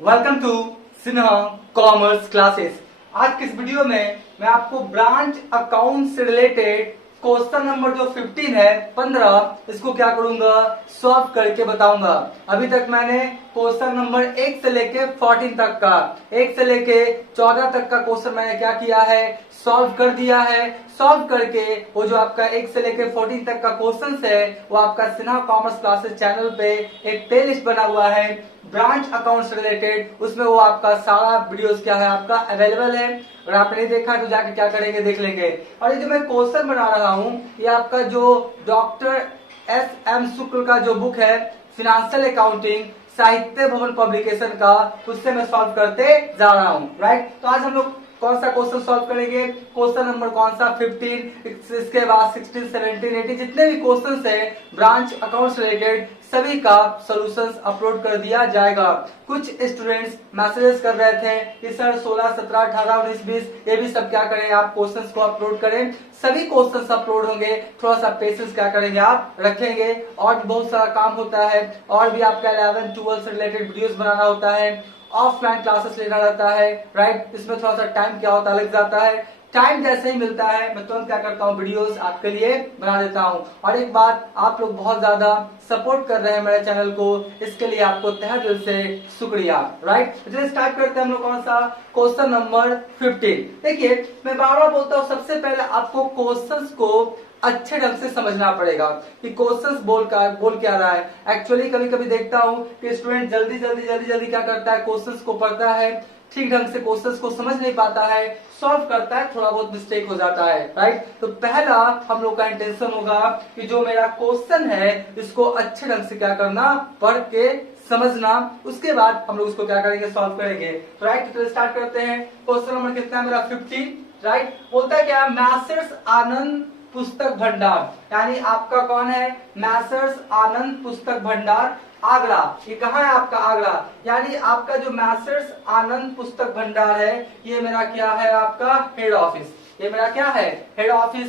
Welcome to Sinha commerce classes. आज के इस वीडियो में मैं आपको ब्रांच अकाउंट से रिलेटेड क्वेश्चन नंबर जो 15 है 15 इसको क्या करूंगा सॉल्व करके बताऊंगा। अभी तक मैंने क्वेश्चन नंबर 1 से लेके 14 तक का 1 से लेके 14 तक का क्वेश्चन मैंने क्या किया है सॉल्व कर दिया है। सॉल्व करके वो जो आपका 1 से लेके 14 तक का क्वेश्चन है वो आपका सिन्हा कॉमर्स क्लासेस चैनल पे एक प्ले लिस्ट बना हुआ है ब्रांच अकाउंट से रिलेटेड। उसमें वो आपका सारा वीडियोस क्या है आपका अवेलेबल है। अगर आपने नहीं देखा तो जाके क्या करेंगे देख लेंगे। और ये जो मैं क्वेश्चन बना रहा हूँ ये आपका जो Dr.S.M.Shukla का जो बुक है फिनेंशियल अकाउंटिंग साहित्य भवन पब्लिकेशन का उससे मैं सॉल्व करते जा रहा हूँ। राइट, तो आज हम लोग कौन सा क्वेश्चन सॉल्व करेंगे, क्वेश्चन नंबर कौन सा 15, इसके बाद 16, 17, 18 जितने भी क्वेश्चंस है ब्रांच अकाउंट से रिलेटेड सभी का सॉल्यूशंस अपलोड कर दिया जाएगा। कुछ स्टूडेंट्स मैसेजेस कर रहे थे कि सर 16, 17, 18, 19, 20 ये भी सब क्या करें आप क्वेश्चंस को अपलोड करें। सभी क्वेश्चंस अपलोड होंगे, थोड़ा सा पेशेंस क्या करेंगे आप रखेंगे। और भी बहुत सारा काम होता है और भी आपका 11, 12 से रिलेटेड वीडियोस बनाना होता है, ऑफलाइन क्लासेस लेना रहता है। राइट, इसमें थोड़ा सा टाइम क्या होता है लग जाता है। टाइम जैसे ही मिलता है मैं तुरंत क्या करता हूँ वीडियोस आपके लिए बना देता हूँ। और एक बात, आप लोग बहुत ज्यादा सपोर्ट कर रहे हैं मेरे चैनल को, इसके लिए आपको तहे दिल से शुक्रिया। राइट, चलिए स्टार्ट करते हैं हम लोग कौन सा क्वेश्चन नंबर 15। देखिए मैं बार बार बोलता हूँ सबसे पहले आपको क्वेश्चंस को अच्छे ढंग से समझना पड़ेगा कि क्वेश्चंस बोल क्या रहा है। एक्चुअली कभी कभी देखता हूँ कि स्टूडेंट जल्दी क्या करता है क्वेश्चंस को पढ़ता है, ठीक ढंग से क्वेश्चंस को समझ नहीं पाता है, सॉल्व करता है, थोड़ा बहुत मिस्टेक हो जाता है। राइट, तो पहला हम लोग का इंटेंशन होगा कि जो मेरा क्वेश्चन है इसको अच्छे ढंग से क्या करना, पढ़ के समझना, उसके बाद हम लोग उसको क्या करेंगे सॉल्व करेंगे। तो राइट, तो स्टार्ट करते हैं। क्वेश्चन नंबर कितना है मेरा 15। राइट, बोलता है क्या, मैसर्स आनंद पुस्तक भंडार, यानी आपका कौन है मैसर्स आनंद पुस्तक भंडार आगरा। ये कहाँ है आपका आगरा, यानी आपका जो मैसर्स आनंद पुस्तक भंडार है ये मेरा क्या है आपका हेड ऑफिस। ये मेरा क्या है head office.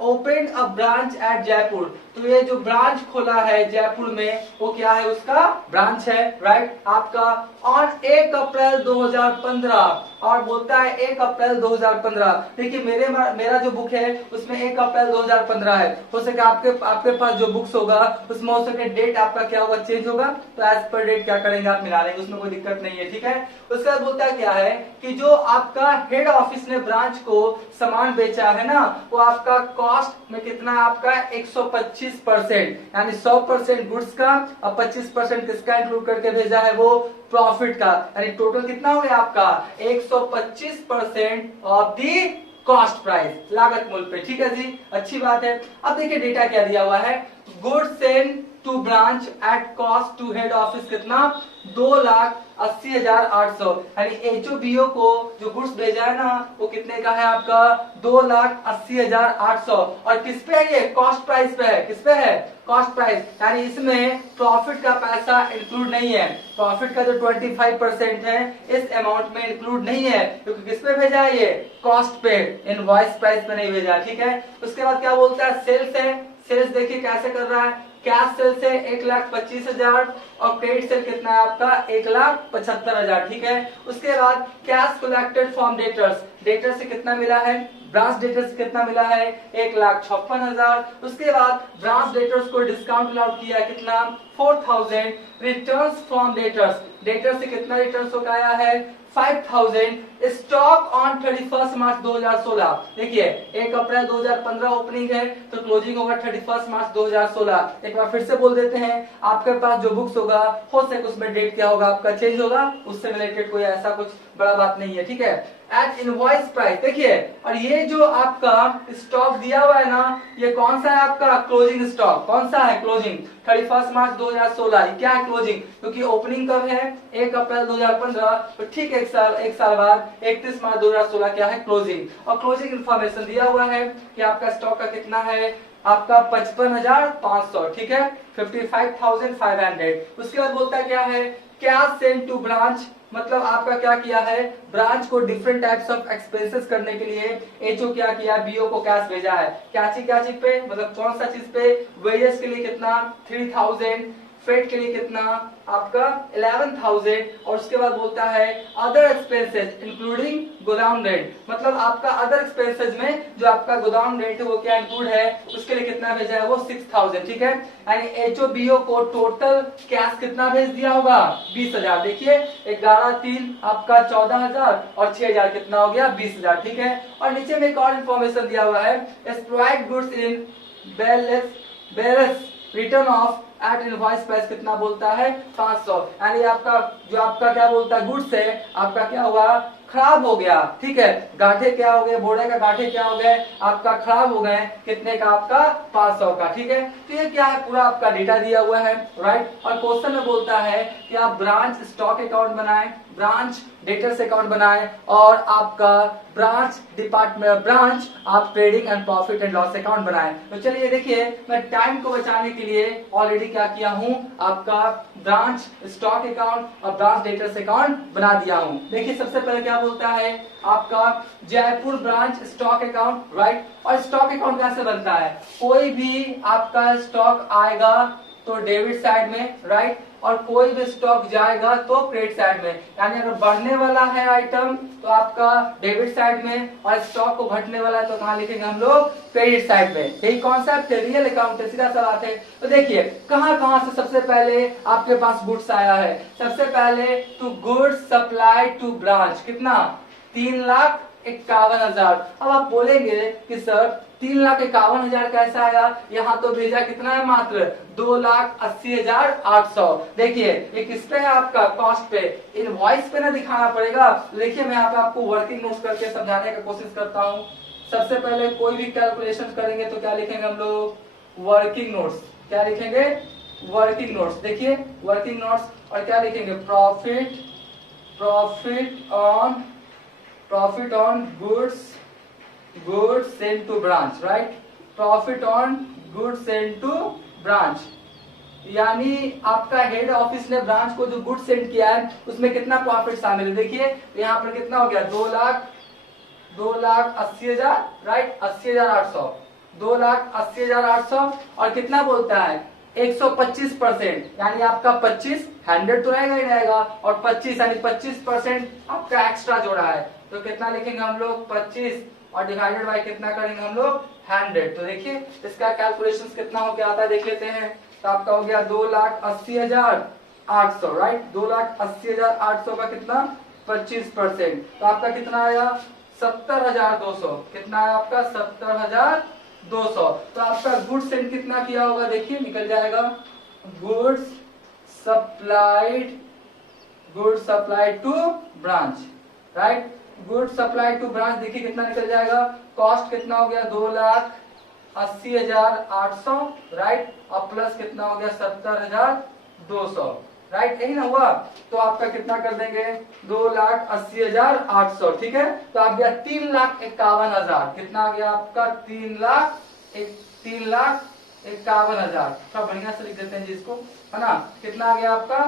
Opened a branch at Jaipur, तो ये जो ब्रांच खोला है जयपुर में वो क्या है उसका ब्रांच है। राइट, आपका ऑन 1 अप्रैल 2015 और बोलता है 1 अप्रैल 2015। देखिए मेरा जो बुक है उसमें 1 अप्रैल 2015 है। हो सके आपके पास जो बुक्स होगा उसमें हो सके डेट आपका क्या होगा चेंज होगा, तो एज पर डेट क्या करेंगे आप मिला लेंगे, उसमें कोई दिक्कत नहीं है। ठीक है, उसके बाद बोलता है क्या है कि जो आपका हेड ऑफिस ने ब्रांच को सामान बेचा है ना वो आपका कॉस्ट में कितना आपका 125%, यानी 100% गुड्स का और 25% किसका इंक्लूड करके भेजा है वो प्रॉफिट का, यानी टोटल कितना हो गया आपका 125% ऑफ दी कॉस्ट प्राइस, लागत मूल्य पे। ठीक है जी, अच्छी बात है। अब देखिए डेटा क्या दिया हुआ है, goods send to branch at cost to head office कितना 2,80,800, यानी एचओबीओ को जो गुड्स भेजा है ना वो कितने का है आपका 2,80,800। और किस पे है ये कॉस्ट प्राइस पे है, किस पे है कॉस्ट प्राइस, यानी इसमें प्रॉफिट का पैसा इंक्लूड नहीं है। प्रॉफिट का जो 25% है इस अमाउंट में इंक्लूड नहीं है, क्योंकि किस पे भेजा है ये कॉस्ट पे, इनवॉइस प्राइस पे नहीं भेजा। ठीक है, उसके बाद क्या बोलता है सेल्स है। सेल्स देखिए कैसे कर रहा है, कैश सेल से 1,25,000 और क्रेडिट सेल कितना है आपका 1,75,000। ठीक है, उसके बाद cash collected from debtors, debtor से कितना मिला है ब्रांच डेटर्स कितना मिला है 1,56,000। उसके बाद ब्रांच डेटर्स को डिस्काउंट अलाउड किया कितना 4,000। रिटर्न्स फ्रॉम डेटर्स, डेटर से कितना रिटर्न्स हो गया है 5,000। स्टॉक ऑन 31 मार्च 2016, देखिए 1 अप्रैल 2015 ओपनिंग है तो क्लोजिंग होगा 31 मार्च 2016। एक बार फिर से बोल देते हैं, आपके पास जो बुक्स होगा हो सके उसमें डेट क्या होगा आपका चेंज होगा, उससे रिलेटेड कोई ऐसा कुछ बड़ा बात नहीं है। ठीक है, एट इनवॉइस प्राइस देखिए, और ये जो आपका स्टॉक दिया हुआ है ना ये कौन सा है आपका क्लोजिंग स्टॉक, कौन सा है क्लोजिंग 31 मार्च 2016। क्या है क्लोजिंग, क्योंकि ओपनिंग कब है 1 अप्रैल 2015, तो ठीक है एक साल बाद 31 मार्च 2016 क्या है क्लोजिंग। और क्लोजिंग इंफॉर्मेशन दिया हुआ है कि आपका स्टॉक का कितना है आपका 55,500। ठीक है, 55,500। उसके बाद बोलता है क्या है कैश सेंड टू ब्रांच, मतलब आपका क्या किया है ब्रांच को डिफरेंट टाइप्स ऑफ एक्सपेंसेस करने के लिए एचओ क्या किया बीओ को कैश भेजा है। क्या चीज पे, मतलब कौन सा चीज पे, वेजेस के लिए कितना 3,000, फ्रेट के लिए कितना आपका 11,000 और उसके बाद बोलता है अदर एक्सपेंसेस इंक्लूडिंग गोदाम रेंट, मतलब आपका अदर एक्सपेंसेस में जो आपका गोदाम रेंट है वो क्या इंक्लूड है, उसके लिए कितना भेजा है वो 6,000, ठीक है। यानी HOBO को टोटल कैश कितना भेज दिया होगा 20,000। देखिए 11/3 आपका 14,000 और 6,000 कितना हो गया 20,000, ठीक है। और नीचे में एक और इन्फॉर्मेशन दिया हुआ है प्रोवाइड गुड्स इन बेलेस return of at invoice price कितना बोलता है 500, यानी आपका जो आपका क्या बोलता है गुड्स है आपका क्या हुआ खराब हो गया, ठीक है। गांठे क्या हो गए, बोरे का गांठे क्या हो गए आपका खराब हो गए, कितने का आपका 500 का, ठीक है। तो ये क्या है पूरा आपका डेटा दिया हुआ है, राइट। और क्वेश्चन में बोलता है कि आप ब्रांच स्टॉक अकाउंट बनाएं, ब्रांच डेटर्स अकाउंट बनाएं और आपका ब्रांच आप trading and profit and loss account बनाएं। तो चलिए देखिए मैं टाइम को बचाने के लिए ऑलरेडी क्या किया हूं आपका ब्रांच स्टॉक अकाउंट और ब्रांच डेटर्स अकाउंट बना दिया हूं। देखिए सबसे पहले क्या बोलता है आपका Jaipur branch stock account, right. और स्टॉक अकाउंट कैसे बनता है, कोई भी आपका स्टॉक आएगा तो डेबिट साइड में, राइट, और कोई भी स्टॉक जाएगा तो क्रेडिट साइड में। यानी अगर बढ़ने वाला है आइटम तो आपका डेबिट साइड में और स्टॉक को घटने वाला है तो कहाँ लिखेंगे हम लोग क्रेडिट साइड में। यही कॉन्सेप्ट है, रियल अकाउंट है, सीधा सा बात है। तो देखिए कहाँ से सबसे पहले आपके पास गुड्स आया है, सबसे पहले to goods supply to branch कितना 3,51,000। अब आप बोलेंगे कि सर 3,51,000 कैसा आया, यहाँ तो भेजा कितना है मात्र 2,80,800। देखिए ये किस पे है आपका कॉस्ट पे, इनवॉइस पे ना दिखाना पड़ेगा। देखिए मैं यहाँ पे आपको वर्किंग नोट्स करके समझाने का कोशिश करता हूँ। सबसे पहले कोई भी कैलकुलेशन करेंगे तो क्या लिखेंगे हम लोग वर्किंग नोट्स, क्या लिखेंगे वर्किंग नोट्स। देखिए वर्किंग नोट्स और क्या लिखेंगे profit on goods send to branch, right. Profit on goods send to branch, यानी आपका हेड ऑफिस ने ब्रांच को जो गुड्स सेंड किया है उसमें कितना प्रॉफिट शामिल है। देखिए यहाँ पर कितना हो गया 2,80,000, राइट, 80,800, 2,80,800 और कितना बोलता है 125%, यानी आपका 25 100 तो रहेगा ही रहेगा और 25 यानी 25% आपका एक्स्ट्रा जोड़ा है तो कितना लिखेंगे हम लोग 25 और डिवाइडेड बाय कितना करेंगे हम लोग 100। तो देखिए इसका कैलकुलेशन कितना हो गया आता है देख लेते हैं। तो आपका हो गया 2,80,800, राइट। 2,80,800 का कितना 25%, तो आपका कितना आया 70,200। कितना आया आपका 70,200। तो आपका गुड्स सेंड कितना किया होगा देखिए निकल जाएगा goods supplied to branch, right. Goods supplied to branch देखिए कितना निकल जाएगा, कॉस्ट कितना हो गया 2,80,800, राइट, और प्लस कितना हो गया 70,200, राइट, यही ना हुआ। तो आपका कितना कर देंगे 2,80,800, ठीक है। तो आप गया 3,51,000, कितना आ गया आपका 3,51,000। थोड़ा बढ़िया से लिख देते हैं जी इसको, है ना। कितना आ गया आपका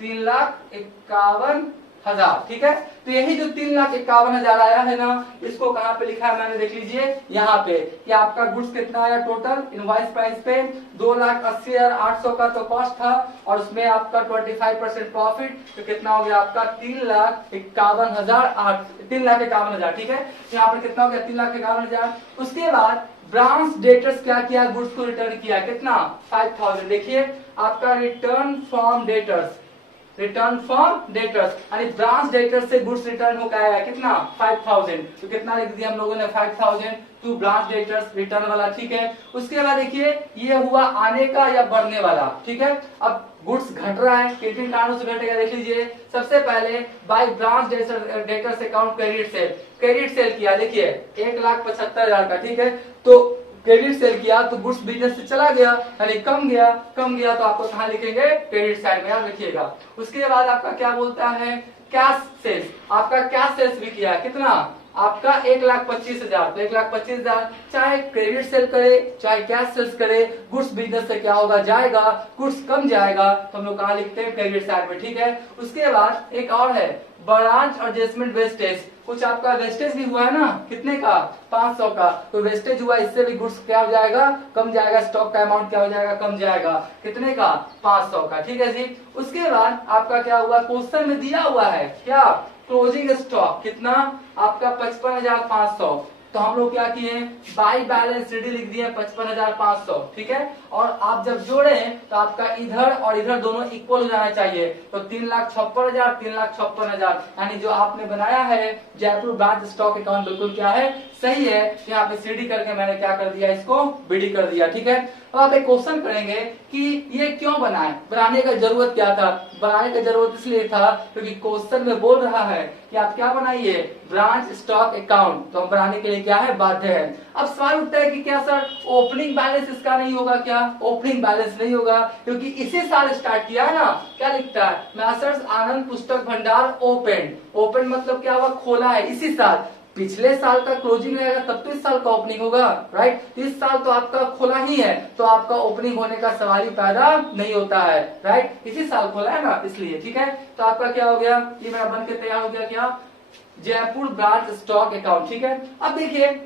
3,51,000, ठीक है। तो यही जो 3,51,000 आया है ना, इसको कहाँ पे लिखा है मैंने देख लीजिए यहाँ पे कि आपका गुड्स कितना आया टोटल इनवॉइस प्राइस पे 2,80,800 का तो कॉस्ट था और उसमें आपका 25% प्रॉफिट, तो कितना हो गया आपका 3,51,000, ठीक है। यहाँ पर कितना हो गया 3,51,000। उसके बाद ब्रांच डेटर्स क्या किया, गुड्स को रिटर्न किया कितना 5,000। देखिए आपका रिटर्न फ्रॉम डेटर्स यानी ब्रांच डेटर से गुड्स रिटर्न होकर आया कितना 5,000। तो कितना लिख दिया हम लोगों ने 5,000 टू ब्रांच डेटर्स रिटर्न वाला, ठीक है। उसके बाद देखिए ये हुआ आने का या बढ़ने वाला, ठीक है। अब गुड्स घट रहा है, किन कारणों से घटेगा देख लीजिए। सबसे पहले by branch debtors account credit sale किया, देखिए 1,75,000 का, ठीक है। तो क्रेडिट सेल किया तो गुड्स बिजनेस से चला गया यानी कम गया तो आपको कहाँ लिखेंगे क्रेडिट साइड में, याद रखिएगा। उसके बाद आपका क्या बोलता है कैश सेल्स, आपका कैश सेल्स भी किया कितना आपका 1,25,000, तो 1,25,000 चाहे क्रेडिट सेल करे चाहे कैश सेल्स करे, गुड्स बिजनेस से क्या होगा, जाएगा, गुड्स कम जाएगा, तो हम लोग कहाँ लिखते हैं, क्रेडिट साइड में, ठीक है। उसके बाद एक और है ब्रांच एडजस्टमेंट वेस्टेज, कुछ आपका वेस्टेज भी हुआ है ना, कितने का, 500 का, तो वेस्टेज हुआ, इससे भी गुड्स क्या हो जाएगा, कम जाएगा, स्टॉक का अमाउंट क्या हो जाएगा, कम जाएगा, कितने का, 500 का, ठीक है जी। उसके बाद आपका क्या हुआ, क्वेश्चन में दिया हुआ है क्या, क्लोजिंग स्टॉक कितना, आपका 55,500, तो हम लोग क्या किए, बाई बैलेंस शीट लिख दिए 55,500, ठीक है। और आप जब जोड़े तो आपका इधर और इधर दोनों इक्वल हो जाना चाहिए, तो 3,56,000 3,56,000, यानी जो आपने बनाया है जयपुर ब्रांच स्टॉक अकाउंट बिल्कुल क्या है, सही है। यहाँ पे सीडी करके मैंने क्या कर दिया, इसको बीडी कर दिया, ठीक है। अब आप एक क्वेश्चन करेंगे कि ये क्यों बनाए, बनाने का जरूरत क्या था, बनाने का जरूरत इसलिए था क्योंकि क्वेश्चन में बोल रहा है कि आप क्या बनाइए, ब्रांच स्टॉक अकाउंट, तो हम बनाने के लिए क्या है, बाध्य है। अब सवाल उठता है कि क्या सर ओपनिंग बैलेंस इसका नहीं होगा क्या, ओपनिंग बैलेंस नहीं होगा क्योंकि इसी साल स्टार्ट किया है ना, क्या लिखता है, मैसर्स आनंद पुस्तक भंडार ओपन, ओपन मतलब क्या हुआ, खोला है इसी साल, पिछले साल का क्लोजिंग रहेगा तब तो इस साल का ओपनिंग होगा, राइट। इस साल तो आपका खोला ही है, तो आपका ओपनिंग होने का सवाल ही पैदा नहीं होता है, राइट, इसी साल खोला है ना, इसलिए, ठीक है। तो आपका क्या हो गया, ये मेरा बन के तैयार हो गया क्या, जयपुर ब्रांच स्टॉक अकाउंट, ठीक है। अब देखिए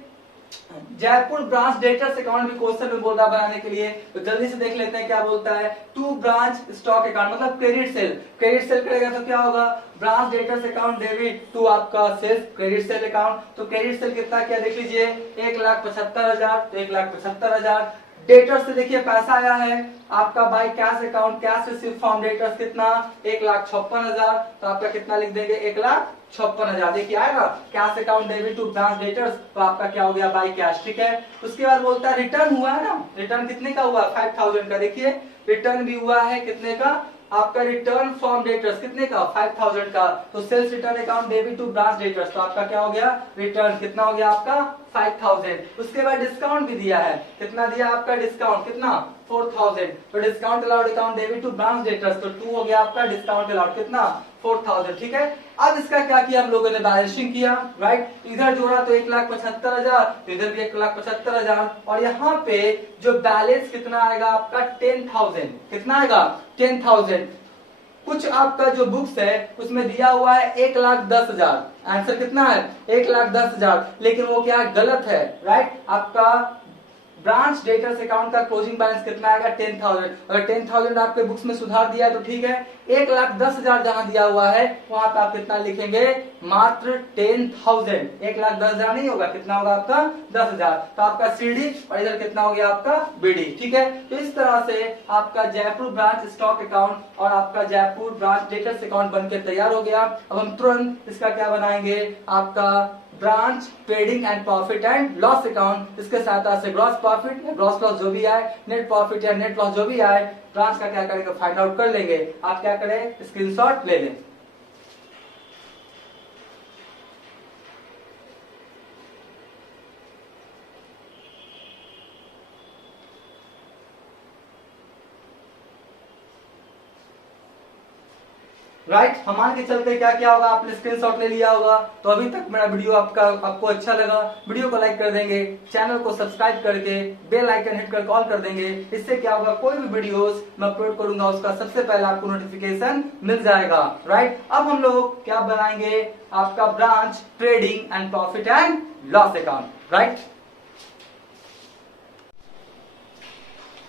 जयपुर ब्रांच डेटर्स अकाउंट भी क्वेश्चन में बोलता बनाने के लिए, तो जल्दी से देख लेते हैं क्या बोलता है, टू ब्रांच स्टॉक अकाउंट मतलब क्रेडिट सेल, क्रेडिट सेल करेगा तो क्या होगा, branch debtors account debit to आपका सेल्स क्रेडिट सेल अकाउंट, तो क्रेडिट सेल कितना क्या देख लीजिए, 1,75,000, तो 1,75,000, डेटर से देखिए पैसा आया है आपका by cash account, cash receive from debtors कितना, 1,56,000, तो आपका कितना लिख देंगे, 1,56,000, देखिए आएगा, cash account debit to branch debtors, तो आपका क्या हो गया, बाय कैश, ठीक है। उसके बाद बोलता है रिटर्न हुआ है ना, रिटर्न कितने का हुआ, 5,000 का, देखिए रिटर्न भी हुआ है कितने का, आपका रिटर्न फ्रॉम डेटर्स कितने का, 5,000 का, तो sales return account debit to branch debtors, तो आपका क्या हो गया, रिटर्न कितना हो गया आपका 5,000। उसके बाद डिस्काउंट भी दिया है, कितना दिया आपका डिस्काउंट, कितना 4,000, तो discount allowed account debit to branch debtors, तो 2 हो गया आपका डिस्काउंट अलाउड कितना 4,000, ठीक है। अब इसका क्या किया हम लोगों ने, बैलेंसिंग किया, राइट, इधर जोड़ा तो 1,75,000, तो इधर भी 1,75,000, और यहाँ पे जो बैलेंस कितना आएगा आपका 10,000, कितना आएगा 10,000। कुछ आपका जो बुक्स है उसमें दिया हुआ है 1,10,000, आंसर कितना है 1,10,000, लेकिन वो क्या गलत है, राइट। आपका ब्रांच डेटर्स अकाउंट का क्लोजिंग बैलेंस कितना आएगा 10,000, अगर 10,000 आपके बुक्स में सुधार दिया तो ठीक है, 1,10,000 जहां दिया हुआ है वहां पे आप कितना लिखेंगे, मात्र 10,000, 1,10,000 नहीं होगा, कितना होगा आपका 10,000, तो आपका सीडी और इधर कितना हो गया आपका बीडी, ठीक है। तो इस तरह से आपका जयपुर ब्रांच स्टॉक अकाउंट और आपका जयपुर ब्रांच डेटर्स अकाउंट बनके तैयार हो गया। अब हम तुरंत इसका क्या बनाएंगे, आपका branch trading and profit and loss account, इसके सहायता से ग्रॉस प्रॉफिट या ग्रॉस लॉस जो भी आए, नेट प्रॉफिट या नेट लॉस जो भी आए, ब्रांच का क्या करेंगे, फाइंड आउट कर लेंगे। आप क्या करें, स्क्रीनशॉट ले लें। राइट, हम मान के चलते क्या क्या होगा, आपने स्क्रीनशॉट ले लिया होगा, तो अभी तक मेरा वीडियो आपको अच्छा लगा, वीडियो को लाइक कर देंगे, चैनल को सब्सक्राइब करके बेल आइकन हिट कर कॉल कर देंगे, इससे क्या होगा, कोई भी वीडियोस मैं अपलोड करूंगा उसका सबसे पहले आपको नोटिफिकेशन मिल जाएगा, राइट। अब हम लोग क्या बनाएंगे, आपका branch trading and profit and loss account, right.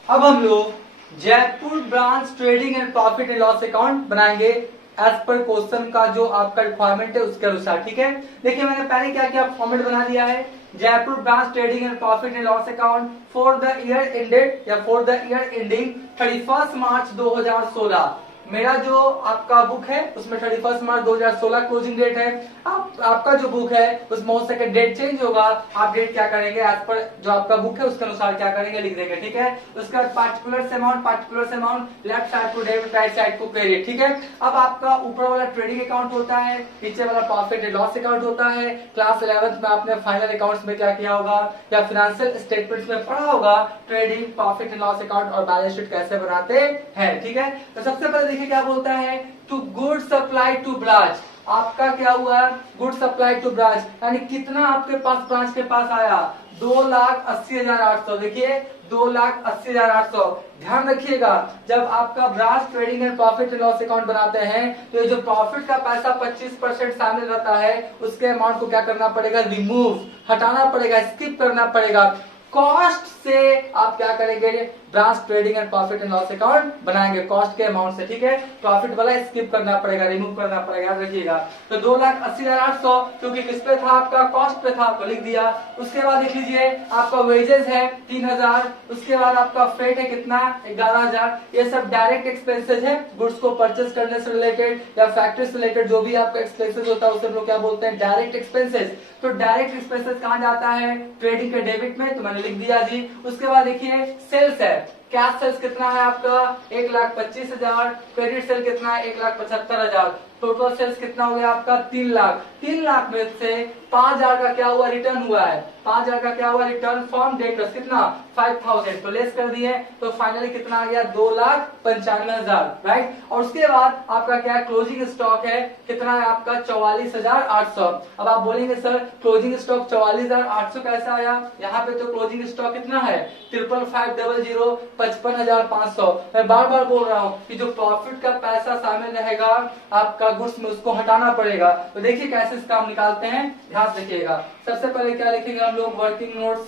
अब हम लोग Jaipur branch trading and profit and loss account बनाएंगे एज पर क्वेश्चन का जो आपका रिक्वायरमेंट है उसके अनुसार, ठीक है। देखिए मैंने पहले क्या किया, फॉर्मेट बना दिया है, Jaipur branch trading and profit and loss account for the year ended या फॉर द ईयर एंडिंग 31 मार्च 2016। मेरा जो आपका बुक है उसमें 31 मार्च 2016 क्लोजिंग डेट है। आपका जो बुक है उसमें हो सके डेट चेंज होगा, आप डेट क्या करेंगे, एज पर जो आपका बुक है उसके अनुसार क्या करेंगे, लिख देंगे, ठीक है। उसके बाद पार्टिकुलर अमाउंट लेफ्ट साइड को डेबिट, राइट साइड को क्रेडिट, ठीक है। अब आपका ऊपर वाला ट्रेडिंग अकाउंट होता है, नीचे वाला प्रॉफिट एंड लॉस अकाउंट होता है। क्लास 11th में आपने फाइनल अकाउंट्स में क्या किया होगा या फाइनेंशियल स्टेटमेंट्स में पढ़ा होगा, trading profit and loss account और बैलेंस शीट कैसे बनाते हैं, ठीक है। तो सबसे पहले देखिए क्या बोलता है, to good supply to branch, आपका क्या हुआ है, गुड सप्लाई टू ब्रांच, यानी कितना आपके पास ब्रांच के पास आया, 2,80,800। देखिए 2,80,800। ध्यान रखिएगा, जब आपका branch trading and profit and loss account बनाते हैं तो ये जो प्रॉफिट का पैसा 25% शामिल रहता है, उसके अमाउंट को क्या करना पड़ेगा, रिमूव, हटाना पड़ेगा, स्किप करना पड़ेगा। कॉस्ट से आप क्या करेंगे, branch trading and profit and loss account बनाएंगे कॉस्ट के अमाउंट से, ठीक है। प्रॉफिट वाला स्किप करना पड़ेगा, रिमूव करना पड़ेगा, याद रखिएगा। तो 2,80,800 क्योंकि किस पे था, आपका कॉस्ट पे था, तो लिख दिया। उसके बाद देख लीजिए आपका वेजेस है 3,000, उसके बाद आपका फ्रेट है कितना, 11,000। ये सब डायरेक्ट एक्सपेंसेस है, गुड्स को परचेस करने से रिलेटेड या फैक्ट्री से रिलेटेड जो भी आपका एक्सपेंसेस होता है उसे हम लोग क्या बोलते हैं, डायरेक्ट एक्सपेंसेस। तो डायरेक्ट एक्सपेंसेस कहां जाता है, ट्रेडिंग के डेबिट में, तो मैंने लिख दिया जी। उसके बाद देखिए सेल्स है, कैश सेल्स कितना है आपका, 1,25,000। क्रेडिट सेल कितना है, 1,75,000। टोटल सेल्स कितना हो गया आपका, 3 लाख। 3 लाख में से 5,000 का क्या हुआ, रिटर्न हुआ है। 5,000 का क्या हुआ, रिटर्न फ्रॉम डेटर्स, कितना, 5,000। तो लेस कर दिए तो फाइनली कितना आ गया, 2,95,000, राइट। और उसके बाद आपका क्या क्लोजिंग स्टॉक है, कितना है आपका, 44,800। अब आप बोलेंगे सर क्लोजिंग स्टॉक 44,800 कैसा आया, यहाँ पे तो क्लोजिंग स्टॉक कितना है, 55500, 55,500। मैं बार बार बोल रहा हूँ कि जो प्रॉफिट का पैसा शामिल रहेगा आपका गुड्स में, उसको हटाना पड़ेगा। तो देखिए कैसे इसका हम निकालते हैं, ध्यान से देखिएगा। सबसे पहले क्या लिखेंगे हम लोग, वर्किंग नोट्स।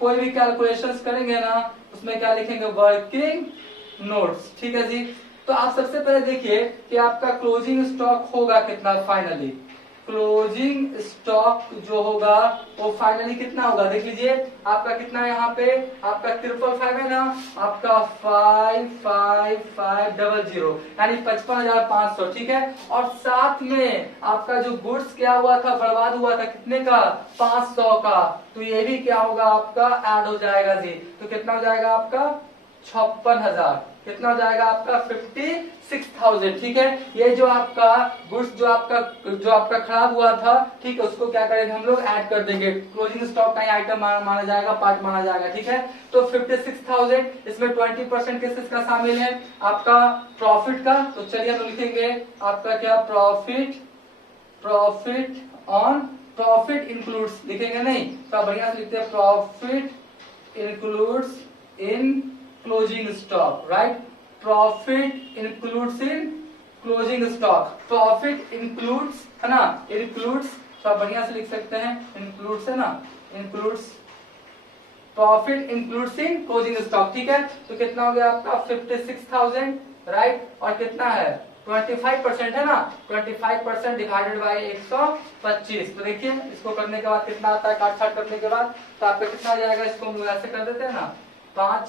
कोई भी कैलकुलेशंस करेंगे ना उसमें क्या लिखेंगे, वर्किंग नोट्स, ठीक है जी। तो आप सबसे पहले देखिए कि आपका क्लोजिंग स्टॉक होगा कितना, फाइनली क्लोजिंग स्टॉक जो होगा वो फाइनली कितना होगा, देख लीजिए आपका कितना है यहाँ पे, आपका 555 है ना, आपका 55500 यानी 55,500, ठीक है। और साथ में आपका जो गुड्स क्या हुआ था, बर्बाद हुआ था, कितने का, 500 का। तो ये भी क्या होगा आपका, ऐड हो जाएगा जी। तो कितना हो जाएगा आपका, 56,000। कितना हो जाएगा आपका, 56,000, ठीक है। ये जो आपका गुड्स जो आपका खराब हुआ था, ठीक है, उसको क्या करेंगे हम लोग, ऐड कर देंगे। क्लोजिंग स्टॉक का आइटम माना जाएगा, पार्ट माना जाएगा, ठीक है। तो 56,000, इसमें 20% किसका शामिल है, आपका प्रॉफिट का। तो चलिए हम लिखेंगे आपका क्या, प्रॉफिट ऑन, प्रॉफिट इंक्लूड्स लिखेंगे नहीं, तो बढ़िया से लिखते हैं, प्रॉफिट इंक्लूड्स इन closing stock, right. Profit includes इन क्लोजिंग स्टॉक, प्रॉफिट इंक्लूड्स है ना, इंक्लूड्स, तो आप बढ़िया से लिख सकते हैं, इंक्लूड्स है ना, इंक्लूड्स, प्रॉफिट इंक्लूड्स इन क्लोजिंग स्टॉक, ठीक है। तो कितना हो गया आपका, 56,000, राइट। और कितना है, 25% है ना, 25% डिवाइडेड बाई 125। तो देखिए इसको करने के बाद कितना आता है, काट छाट करने के बाद तो आपका कितना आ जाएगा, इसको हम ऐसे कर देते हैं ना, 5।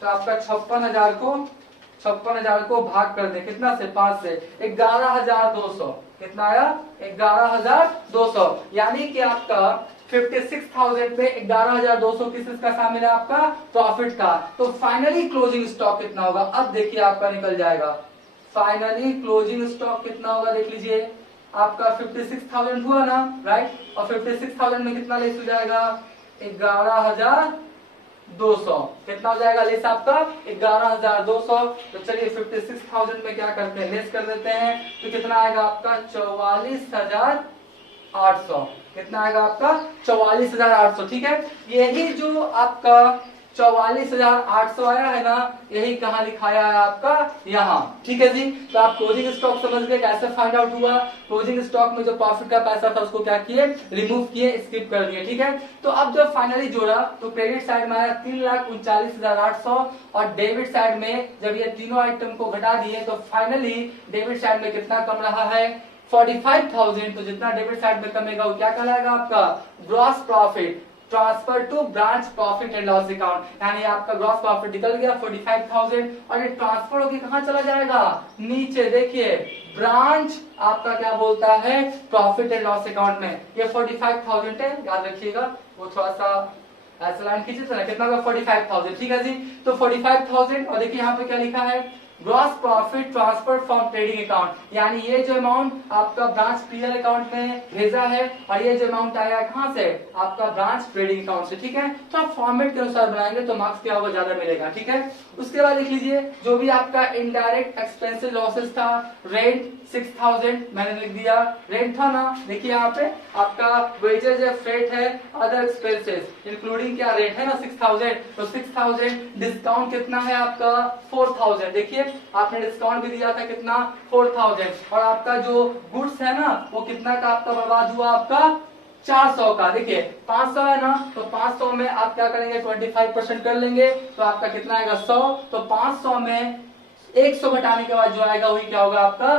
तो आपका 56,000 को भाग कर दे कितना से, 5 से, 11,200। कितना आया, 11,200। यानी कि आपका 56,000 पे 11,200 किसका शामिल है, आपका प्रॉफिट का। तो फाइनली क्लोजिंग स्टॉक कितना होगा, अब देखिए आपका निकल जाएगा। फाइनली क्लोजिंग स्टॉक कितना होगा, देख लीजिए आपका 56,000 हुआ ना, राइट। और 56,000 में कितना लेस हो जाएगा, 11,200। कितना हो जाएगा लेस आपका, 11,200। तो चलिए 56,000 में क्या करते हैं, लेस कर देते हैं। तो कितना आएगा आपका, 44,800। कितना आएगा आपका, 44,800, ठीक है। यही जो आपका 44,800 आया है ना, यही कहाँ लिखाया है आपका, यहाँ, ठीक है जी। तो आप क्लोजिंग स्टॉक समझ गए कैसे फाइंड आउट हुआ। क्लोजिंग स्टॉक में जो प्रॉफिट का पैसा था उसको क्या किए, रिमूव किए, स्किप कर दिए, ठीक है। तो अब जब फाइनली जोड़ा तो क्रेडिट साइड में आया 3,39,800 और डेबिट साइड में जब ये तीनों आइटम को घटा दिए तो फाइनली डेबिट साइड में कितना कम रहा है, 45,000। तो जितना डेबिट साइड में कमेगा वो क्या कहलाएगा आपका, gross profit transfer to branch profit and loss account. यानी आपका ग्रॉस प्रॉफिट निकल गया 45,000 और ये ट्रांसफर होकर कहां चला जाएगा, नीचे देखिए ब्रांच आपका क्या बोलता है, प्रॉफिट एंड लॉस अकाउंट में। ये 45,000 है, याद रखिएगा। वो थोड़ा सा ऐसा लाइन खींचे ना, कितना होगा 45,000, ठीक है जी। तो 45,000 और देखिए यहाँ पे क्या लिखा है, gross profit transfer from trading account, यानी ये जो अमाउंट आपका ब्रांच पीएल अकाउंट में भेजा है और ये जो अमाउंट आया कहां से, आपका ब्रांच ट्रेडिंग अकाउंट से, ठीक है। तो आप फॉर्मेट के अनुसार बनाएंगे तो मार्क्स क्या होगा, ज्यादा मिलेगा, ठीक है। उसके बाद लिख लीजिए जो भी आपका इनडायरेक्ट एक्सपेंसेस लॉसेस था, रेंट 6000 मैंने लिख दिया, रेंट था ना, देखिए यहाँ पे आपका वेजेस है, फ्रेट है, अदर एक्सपेंसेस इंक्लूडिंग क्या रेट है ना 6000, तो 6000 डिस्काउंट कितना है आपका 4000, देखिए आपने डिस्काउंट भी दिया था कितना 4000, और आपका जो गुड्स है ना वो कितना का आपका बर्बाद हुआ, आपका 400 का, देखिए 500 है ना, तो 500 में आप क्या करेंगे 25% कर लेंगे, तो आपका कितना आएगा 100, तो 500 में 100 घटाने के बाद जो आएगा वही क्या होगा आपका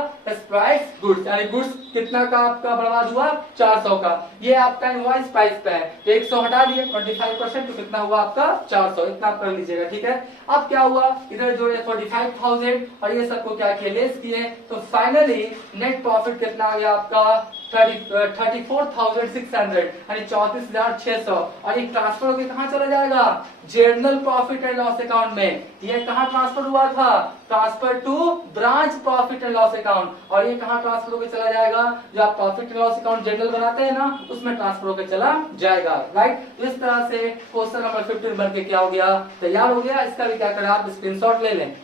प्राइस गुड्स, यानी गुड्स कितना का आपका बर्बाद हुआ 400 का, ये आपका इनवॉइस प्राइस पे है, तो 100 हटा दिए 25%, तो कितना हुआ आपका 400, इतना आप कर लीजिएगा, ठीक है। अब क्या हुआ, इधर जो है 45,000 और ये सबको क्या किए लेस किए, तो फाइनली नेट प्रॉफिट कितना आ गया आपका 34,600, यानी 34,600, और ये ट्रांसफर होकर कहाँ चला जाएगा, general profit and loss account में, ये कहाँ ट्रांसफर हुआ था, transfer to branch profit and loss account, और ये कहाँ ट्रांसफर होकर चला जाएगा, जो आप profit and loss account general बनाते हैं ना उसमें ट्रांसफर होकर चला जाएगा, राइट। तो इस तरह से क्वेश्चन नंबर 15 बन के क्या हो गया, तैयार हो गया। इसका भी क्या करें आप स्क्रीनशॉट ले लें।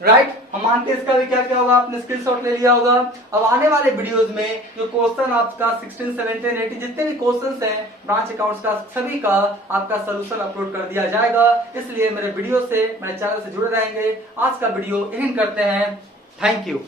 राइट, हम मानते हैं इसका भी क्या क्या होगा, आपने स्क्रीनशॉट ले लिया होगा। अब आने वाले वीडियोस में जो क्वेश्चन आपका 16, 17, 18 जितने भी क्वेश्चंस हैं ब्रांच अकाउंट्स का, सभी का आपका सोल्यूशन अपलोड कर दिया जाएगा, इसलिए मेरे वीडियो से मेरे चैनल से जुड़े रहेंगे। आज का वीडियो एंड करते हैं, थैंक यू।